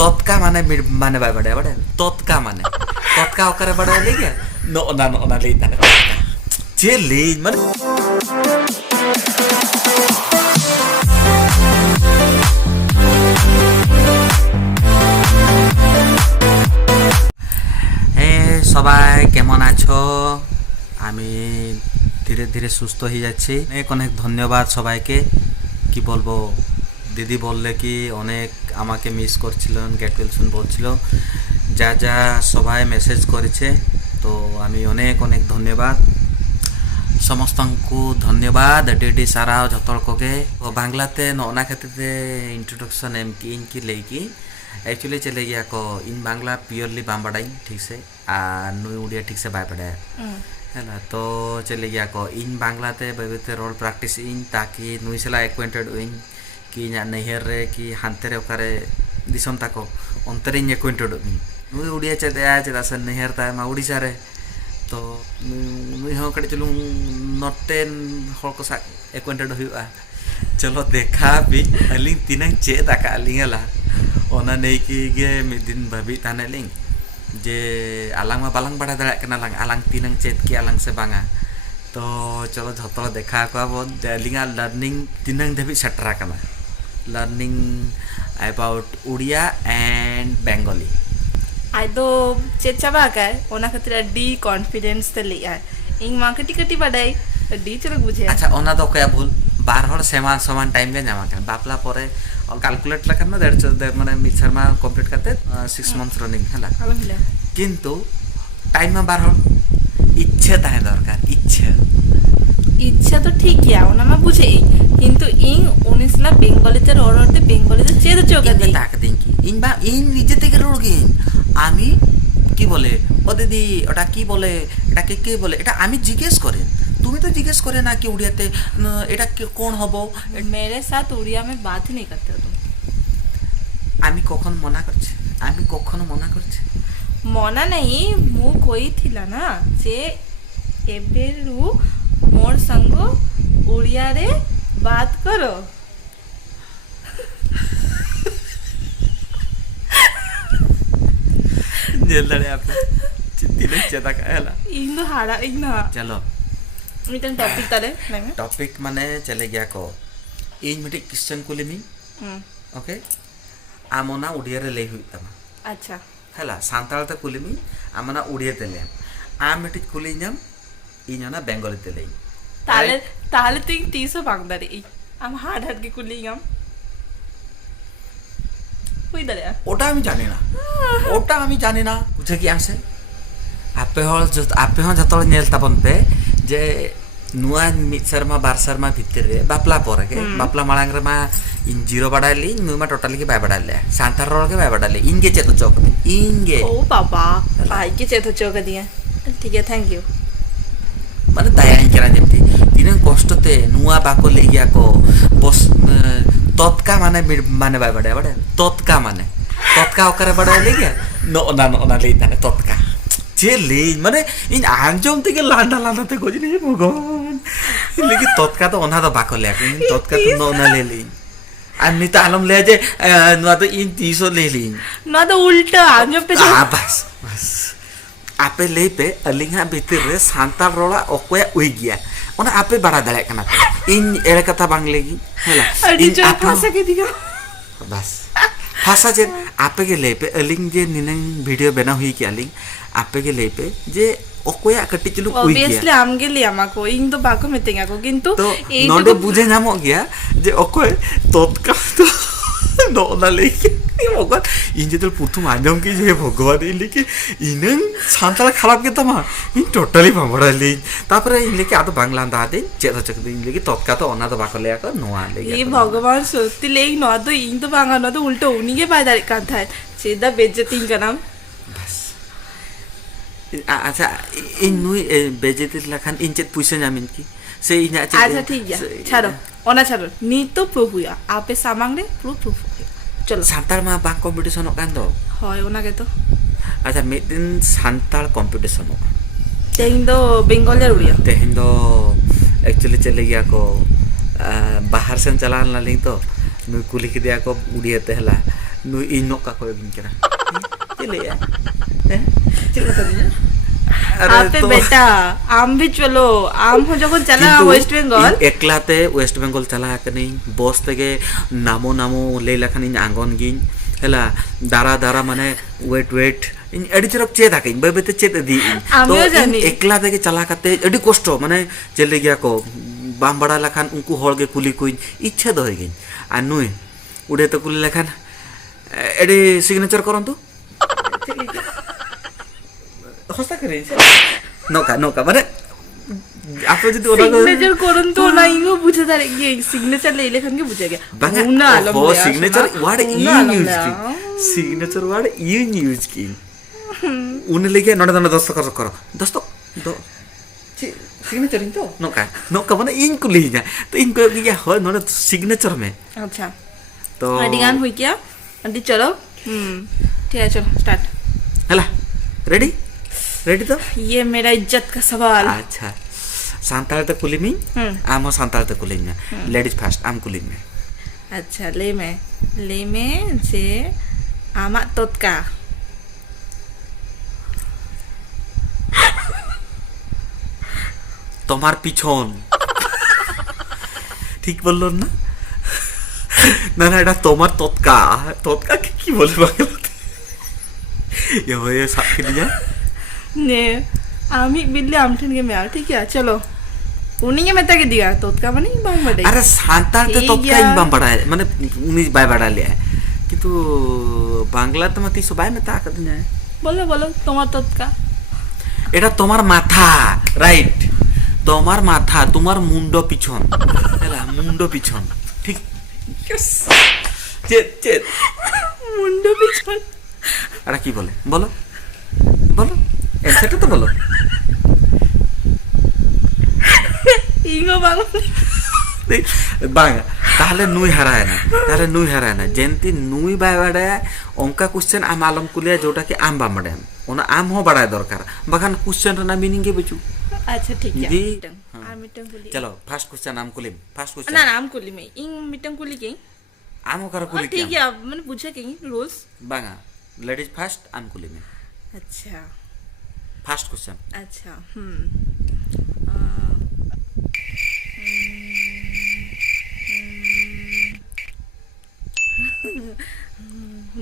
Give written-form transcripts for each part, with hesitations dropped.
तत्का माने माने बाय बड़े बड़े तत्का माने तत्का ओकरे बड़े ले गया नो ना ले ताने जे ले माने সবাই কেমন আছো? আমি ধীরে ধীরে সুস্থ হয়ে যাচ্ছি। অনেক অনেক ধন্যবাদ সবাইকে। কি বলবো, দিদি বললে কি অনেক আমাকে মিস করছিলেন, গেট ওয়েল সুন বলছিল, যা যা সবাই মেসেজ করেছে, তো আমি অনেক অনেক ধন্যবাদ ସମସ୍ତଙ୍କୁ ଧନ୍ୟବାଦ ଏଠି ସାରା ଯତଳକକେ ବାଙ୍ଗଲାତେ ନନା ଖାतिर इंट्रोडक्शन एमकी इनकी लेकी एक्चुअली चले गया को इन बांग्ला प्योरली बाम्बाडाई ठीक से आ नुई उड़िया ठीक से बाय पड़े है ना। तो चले गया को इन बांग्लाते बेबीते रोल प्रैक्टिस इन ताकि नुई सला एक्वेंटेड इन कि इन नहर रे कि हांते रे ओकारे दिसम ताको अंतरे इन एक्वेंटेड नुई उड़िया चेदे आ चेदा से नहर ता मा उड़ीसा रे तो नुई हो कड़े चलू नटेन हर को सा एक्वेंटेड हुआ। चलो देखा भी अलिंग तीनंग चेद आका अलिंग ला ओना नहीं कि गे मिद दिन भाभी ताने लिंग जे आलांग मा बालांग बड़ा दड़ा कना लांग आलांग तीनंग चेद की आलांग से बांगा। तो चलो झतो देखा को अब लिंगा लर्निंग तीनंग धबी सटरा कना learning about Odia and Bengali I तो चेद चाबा का ओना खातिर डी कॉन्फिडेंस ते लिया इंग मार्केट टिकटी बडाई डी चलो बुझे। अच्छा ओना तो क्या भूल बार हर समान समान टाइम ले जामा का बापला परे और कैलकुलेट लखन ना देर माने मिक्सरमा कंप्लीट करते 6 मंथ रनिंग हला किंतु टाइम में बार हर इच्छा ताहे दरकार इच्छा तो ठीक है ओना मा बुझे किंतु इंग उनिसला बेंगलीते रोरते बेंगलीते चेद चोका दे ताक दें की इन बा इन निजे থেকে রোগে আমি কি বলে ও দিদি ওটা কি বলে এটাকে কে বলে এটা আমি জিজ্ঞেস করেন তুমি তো জিজ্ঞেস করে না कि उड़ियाते এটা কোন হবো। मेरे साथ उड़िया में बात ही नहीं करते हो तुम। আমি কখন মনা করছি আমি কখনো মনা করছি মনা नहीं मु कोई थिला ना जे एबेरु मोर संग उड़िया रे बात करो जल्दी आप चित्ती ले चेता का हैला इन तो हाड़ा इन ना चलो मिटन टॉपिक ताले नहीं टॉपिक माने चले गया को इन मिटे क्वेश्चन कुलिमी ओके आमना उड़िया रे ले हुई तमा अच्छा हैला सांताल ते कुलिमी आमना उड़िया ते ले आ मिटे कुलिन्याम इन्याना बेंगली ते ले ताले ताले तिंग 300 बांगदारी आम हार्ड हार्ड के कुलिंगाम हुई दरे ওটা আমি জানি না বুঝে কি আছে আপে হল যত নেলতা বনতে যে নুয়া মিক্সার মা বারসার মা ভিতরে বাপলা পরে के बापला माळांग रे मा इन जीरो बडाली नुमा टोटली के बाय बडाले सांतार रोल के बाय बडाले इनगे चेतो चौक इनगे ओ बाबा भाई के चेतो चौक दिया ठीक है थैंक यू माने दया करा जेमती दिने कष्टते नुआ बाको ले गया को बस तत्का माने माने बाय बडे बडे तत्का माने तत्का ओकरे बडे ले गया नो ना ले ताने तत्का जे ले माने इन आंजम ते लांडा ते गोजी नहीं भगवान लेकिन तत्का तो ओना तो बाको ले इन तत्का तो नो ना ले ली अन्नी तो आलम ले जे नो तो इन 300 ले ली ना तो उल्टा आंजम पे बस आपे ले पे अलिंगा भीतर रे सांताल रोला ओकोया उई गया ओना आपे बड़ा दले कना इन एड़े कथा बांग्लेगी हैला इन भाषा के दियो बस भाषा जे आपे के ले पे अलिंग जे निनंग वीडियो बना हुई कि अलिंग आपे के ले पे जे ओकोया कटी चलू उई गया ऑब्वियसली आमगे ले आमाको इन तो बाको मितेंगा को किंतु तो नोडे बुझे नामो गया जे ओकोय तत्का तो नो ना लेके भगवान इन जे तो प्रथम आंजम की जे भगवान इन लेके इनंग सांताल खराब के तमा इन टोटली बमड़ा ले तापर इन लेके आ तो बांग्ला दा दे चेतो चक इन लेके तत्का तो ओना तो बाको ले को नोआ ले ये भगवान सत्य ले न तो इन तो बांगा न तो उल्टा उनी के बाय दारी कांथा है सीधा बेइज्जती का नाम बस अच्छा इन नुई बेइज्जती लखन इन चेत पुइसे जामिन की से इन अच्छा ठीक है छाड़ो ओना छाड़ो नी तो प्रूफ हुआ आपे सामांग रे प्रूफ चलो सांताल मा बांग कंपटीशन कान दो होय ओना के तो अच्छा मिड दिन सांताल कंपटीशन हो तेहिं दो बेंगली उड़िया तेहिं दो एक्चुअली चले गया को बाहर से चलान लाली तो नुई कुली के दिया को उड़िया ते हला ᱱᱩᱭ ᱤᱧ ᱱᱚᱝᱠᱟ ᱠᱚ ᱮᱢᱤᱧ ᱠᱟᱱᱟ ᱪᱮᱫ ᱞᱟᱹᱭᱟ ᱪᱮᱫ ᱠᱟᱛᱷᱟ ᱫᱤᱧ आपे बेटा आम भी चलो आम हो जब चला वेस्ट बंगाल एकलाते वेस्ट बेंगल चला कनी बस तेगे नामो नामो ले लखन इन आंगन गिन हेला दारा दारा माने वेट इन एडी चरक चेद आके बे बेते चेद दी तो इन एकला तेगे चला कते एडी कष्ट माने चले गया को बाम बड़ा लखन उनको हर के कुली कुइन इच्छा दो गिन आ नुई उडे तो कुली लखन एडी सिग्नेचर करन तो हस्ता करे नौका नौका माने आप যদি ওরা সিগনেচার করুন তো না ইগো বুঝে দাঁড়ে গিয়ে সিগনেচার লে লেখান কি বুঝে গিয়া না আলম ও সিগনেচার ওয়ার্ড ইউজ কি সিগনেচার ওয়ার্ড ইউজ কি উনি লিখে নড়ে নড়ে দস্তক করো দস্তক দো সিগনেচার ইন তো নৌকা নৌকা মানে ইন को ली जा तो इनको क्या हो नड़े सिग्नेचर में अच्छा तो अडी गान हुई क्या अडी चलो ठीक है चलो स्टार्ट हला रेडी रेडी तो ये मेरा इज्जत का सवाल अच्छा सांताल ते कुली में आम सांताल ते कुली में लेडीज फर्स्ट आम कुली में अच्छा ले में जे आमा तोतका তোমার পিছন ঠিক বললো না না না এটা তোমার তৎকা তৎকা কি বলে বাংলাতে ये वो ये साथ के लिए ने आमी बिल्ली आमठन के में आ ठीक है चलो उन्हीं के मेता के दिया तोतका माने बांग बड़े अरे सांताल ते तोतका इन बांग बड़ा है माने उन्हीं बाय बड़ा लिया है किंतु बांग्ला तो मत इस बाय में ता कर दिया है बोलो बोलो তোমার तोतका এটা তোমার মাথা রাইট তোমার মাথা তোমার মুন্ডো পিছন হেলা মুন্ডো পিছন ঠিক চেত চেত মুন্ডো পিছন আরে কি বলে বলো বলো এনসারটা তো বলো ইগো বাংলা বাংলা তাহলে নুই হারায় না যেমতি নুই বাড়ায় অঙ্কা কোশ্চেন আম আলম কুলিয়া जोटा कि आम बामड़े ओना आम हो बड़ा दरकार बखान क्वेश्चन रे ना मीनिंग के बेचू अच्छा ठीक है दी आ मिटन कुली चलो फर्स्ट क्वेश्चन आम कुली फर्स्ट क्वेश्चन ना आम कुली में इन मिटन कुली के आम कर कुली ठीक है मैंने पूछा के रूल्स बांगा लेडीज फर्स्ट आम कुली में अच्छा फर्स्ट क्वेश्चन अच्छा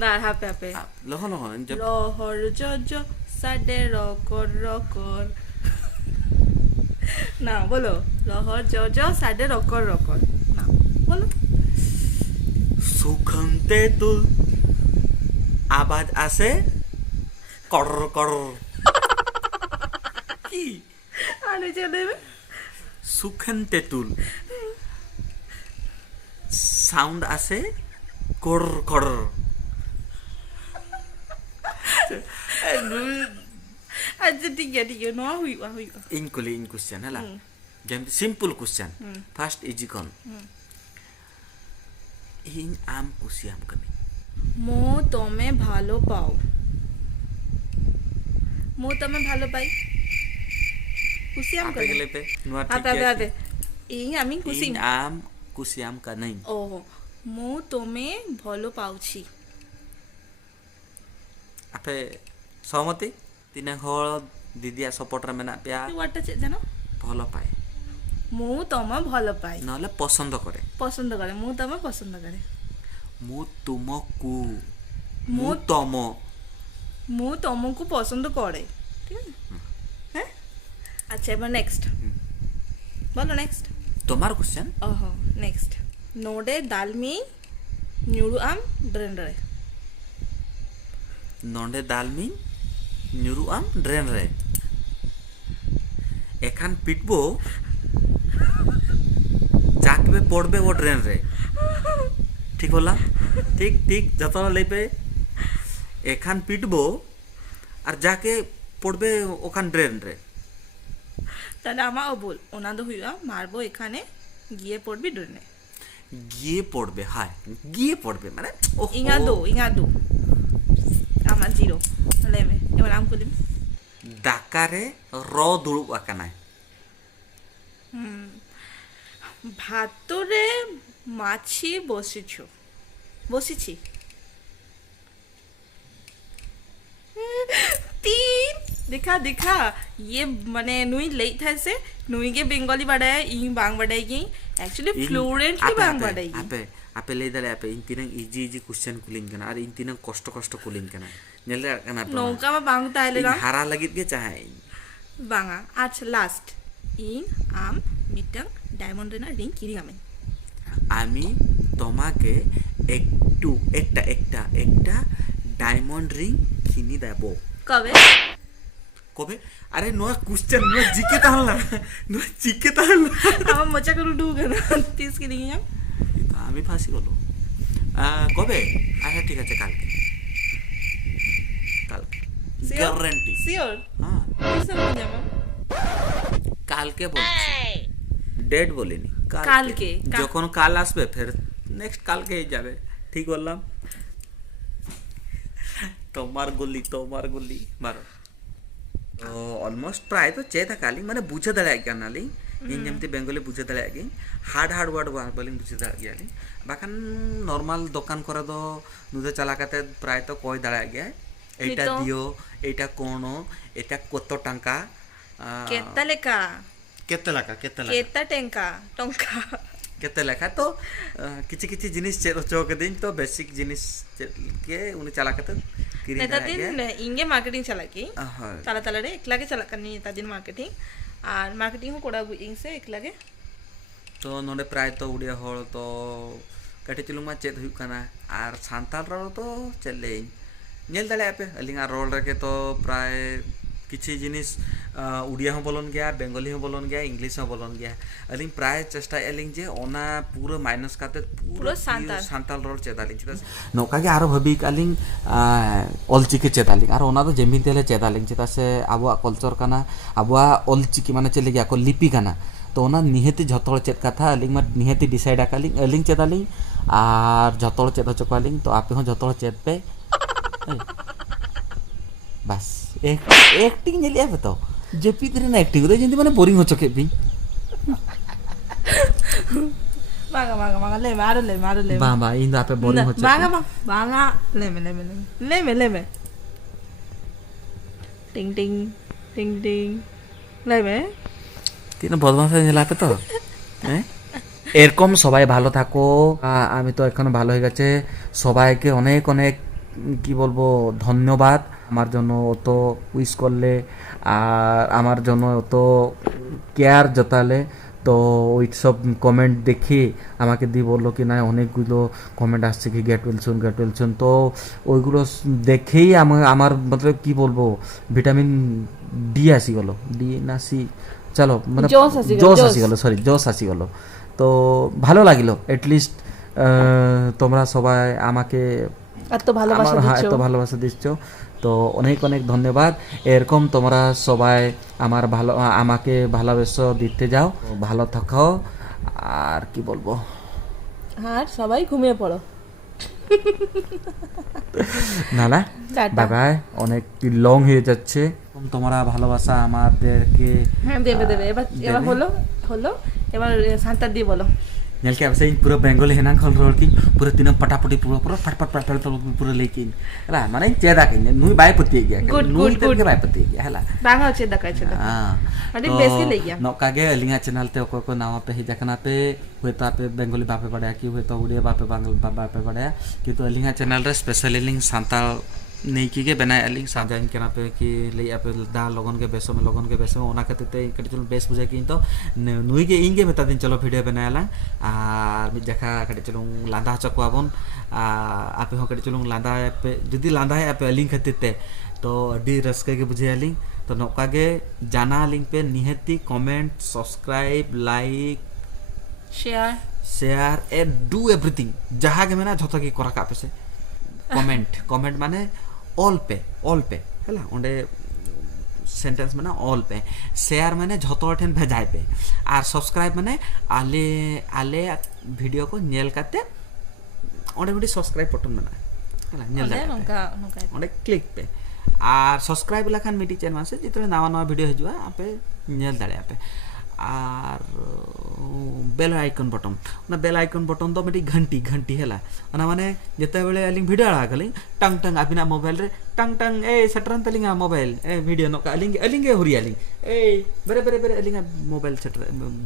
दार हापे हापे लहो लहो जब लहर जो साडे रकर ना बोलो लहर जो साडे रकर ना बोलो सुखंते तुल आवाज आसे कर कर की आने चले में सुखंते तुल साउंड आसे कर कर अच्छा ठीक है नो हुई इनकुली इन क्वेश्चन है ला जेम सिंपल क्वेश्चन फर्स्ट इजी कौन इन आम कुसियाम कमी मो तमे भालो पाओ मो तमे भालो पाई कुसियाम आपे गेले पे नुआ ठीक है है आते इन आमी कुसी इन आम कुसियाम का नहीं ओहो मो तमे भालो पाउछी आपे सहमति तीन हल दीदिया सपोर्ट रे मेना पिया वाटा चे जानो भलो पाए मु तमे भालो पाई नले पसंद करे मु तमे पसंद करे मु तुमको मु मु तुमको पसंद करे ठीक है हैं अच्छा एबार नेक्स्ट बोलो नेक्स्ट तुम्हार क्वेश्चन ओहो नेक्स्ट नोडे दालमी न्यूरु आम ड्रेन रे नोडे दालमी न्यूरु आम ड्रेन रे एखान पिटबो जाकबे पड़बे वो ड्रेन रे ठीक बोला ठीक जतन ले पे एखान पिटबो और जाके पड़बे ओखान ड्रेन रे তাহলে আমাও বল ওনা তো হইয়া মারবো এখানে গিয়ে পড়বি ড্রেনে গিয়ে পড়বে হায় গিয়ে পড়বে মানে ইঙা দো আমার জিরো লেমে এবার আম কলিম ডাকারে র দুড়ুব আকানায় ভাতরে মাছি বসিছি देखा ये माने नुई लेट था से नुई के बंगाली बाड़ाय इन बांग बाड़ाय की एक्चुअली फ्लुएंटली बांग बाड़ाय ape ape lay dale ape in tinang easy question kulin kana ar in tinang kosto kulin kana nyel da kana pa नौका में बांग ताले ना hara lagit ge chahay बांगा आज लास्ट इन आम मिटंग डायमंड रेना रिंग किरी आमें আমি তোমাকে একটু একটা ডায়মন্ড রিং কিনে দেব कबे কবে আরে নো কোশ্চেন নো জিকে তাহলে আমার মজা করে ঢুকে না 30 কি দিই তো আমি ফাঁসি গেল কবে আচ্ছা ঠিক আছে কালকে গ্যারান্টি সিওর হ্যাঁ कैसे बन जामा কালকে বলছি ডেট বলিনি কালকে যখন কাল আসবে ফের নেক্সট কালকেই যাবে ঠিক বললাম তোমার গলি মারো তো অলমোস্ট প্রায় তো চেয়ে থাকালি মানে বুঝে দাঁড়ায় জ্ঞানালি ইন যেমতি বেঙ্গলি বুঝে দাঁড়ায় গি হার্ড ওয়ার্ড বলিং বুঝে দাঁড়ায় গিয়ালি বাখান নর্মাল দোকান করে দো নুদে চালাকাতে প্রায় তো কই দাঁড়ায় গিয়া এইটা দিও এইটা কোন এটা কত টাকা কেতা লেখা কেতে লেখা কেতা টঙ্কা কেতে লেখা তো কিছু জিনিস চোখ দিন তো বেসিক জিনিস কে উনি চালাকাতে नेता दिन इंगे मार्केटिंग चला के ताला रे एकला के चला करनी नेता दिन मार्केटिंग और मार्केटिंग हो कोड़ा इंग से एकला के तो नोडे प्राय तो उड़िया होल तो कटे चलुमा चेत हुई कना और सांताल रो तो चले नेल दले पे अलिंगा रोल रखे तो प्राय किछि जिनिस उड़िया हो बोलन गया बेंगली हो बोलन गया इंग्लिश हो बोलन गया अलिंग प्राय चेष्टा एलिंग जे ओना पूरा माइनस काते पूरा सांताल रोल चेदालिंग चिदास नोका के आरो भबिक अलिंग ऑलचिकी चेदालिंग आरो ओना तो जेमिन तेले चेदालिंग चिदा से आबो कल्चर काना आबो ऑलचिकी माने चले गया को लिपि काना तो ओना निहेति झतोल चेत कथा अलिंग मा निहेति डिसाइड आकालिंग अलिंग चेदालिंग आर झतोल चेत चकालिंग तो आपे हो झतोल चेत पे बस एक्टिंग जली आबे तो जेपी तेरे ना एक्टिंग रे जेंती माने बोरिंग हो चके भी मांगा ले मारो बा इन आपे बोरिंग हो चके मांगा ले में टिंग ले में তিন বদমাশ হয়ে গেল তো হ্যাঁ এরকম সবাই ভালো থাকো আমি তো এখন ভালো হয়ে গেছে সবাইকে অনেক কি বলবো ধন্যবাদ আমার জন্য অত উইশ করলে আর আমার জন্য অত কেয়ার জতালে তো ওই সব কমেন্ট দেখে আমাকে দিয়ে বললো কি না অনেকগুলো কমেন্ট আসছে কি গেট ওয়েলসন তো ওইগুলো দেখেই আমার মতলব কি বলবো ভিটামিন ডি আসি গেল ডি না সি চলো মানে জোশ আসি গেল তো ভালো লাগিল এটলিস্ট তোমরা সবাই আমাকে এত ভালোবাসা দিচ্ছ তো অনেক ধন্যবাদ এরকম তোমরা সবাই আমাকে ভালোবাসা দিতে যাও ভালো থাকো আর কি বলবো আর সবাই ঘুমিয়ে পড়ো না বাই বাই অনেক লং হয়ে যাচ্ছে তোমরা ভালোবাসা আমাদেরকে হ্যাঁ দেবে এবার হলো এবার শান্তা দিয়ে বলো नेल के अब से पूरा बेंगली हेना खल रोल की पूरा तीन पटापटी पूरा फट पूरा लेकिन हला माने चेदा के नुई बाय पति गया नुई के बाय पति गया हला बांगा चेदा हां अरे बेस के ले गया नौका के लिंगा चैनल ते को नावा पे ही जखना पे हुए तो आपे बेंगली बापे पड़या कि हुए तो उड़िया बापे बापे पड़या कि तो लिंगा चैनल रे स्पेशली लिंक सांताल नहीं की के बनाए लिंक साजाइन केना पे कि ले आपे दा लगन के बेसो में ओना खाते ते कटी चलो बेस बुझे कि तो नुई के इंगे में दिन चलो वीडियो बनायला आर मि जखा कटी चलो लांदा चकवाबन आपे हो कटी चलो लांदा पे जदी लांदा है आपे लिंक खाते ते तो अडी रस्के के बुझे लिंक तो नौका के जाना लिंक पे निहती कमेंट सब्सक्राइब लाइक शेयर ए डू एवरीथिंग जहाँ के मेना झोतो की करा कापे से कमेंट माने ऑल पे हैला ओंडे सेंटेंस माने ऑल पे शेयर माने झोतो ठेन भेजाय पे और सब्सक्राइब माने आले वीडियो को नेल काते ओंडे सब्सक्राइब बटन माने हैला नेल दा ओंडे क्लिक पे और सब्सक्राइब लखान मिटी चैनल से जितने नवा वीडियो हजुआ आपे नेल दाड़े आपे आर बेल आइकन बटन ना बेल आइकन बटन तो मिटी घंटी घंटी हैला ना माने जेते बेले अलिंग वीडियो आड़ा गली टंग टंग आबिना मोबाइल रे टंग टंग ए सटरन तलिंगा मोबाइल ए वीडियो नो का अलिंग हुरी अलिंग ए बरे बरे बरे अलिंग मोबाइल सटर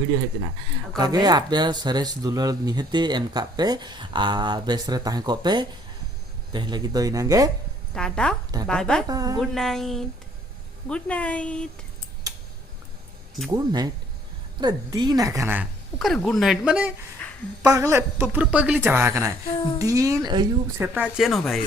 वीडियो हेतना कागे आपे सरेस दुलर निहते एम का पे आ बेसरे ताहे को पे ते लगी तो इनांगे tata tata, bye bye bye-bye. Good night good night good night अरे दीना खाना ओकर गुड नाइट माने पागल पूरा पगली चावा खाना दिन अयुब सेता चेनो भाई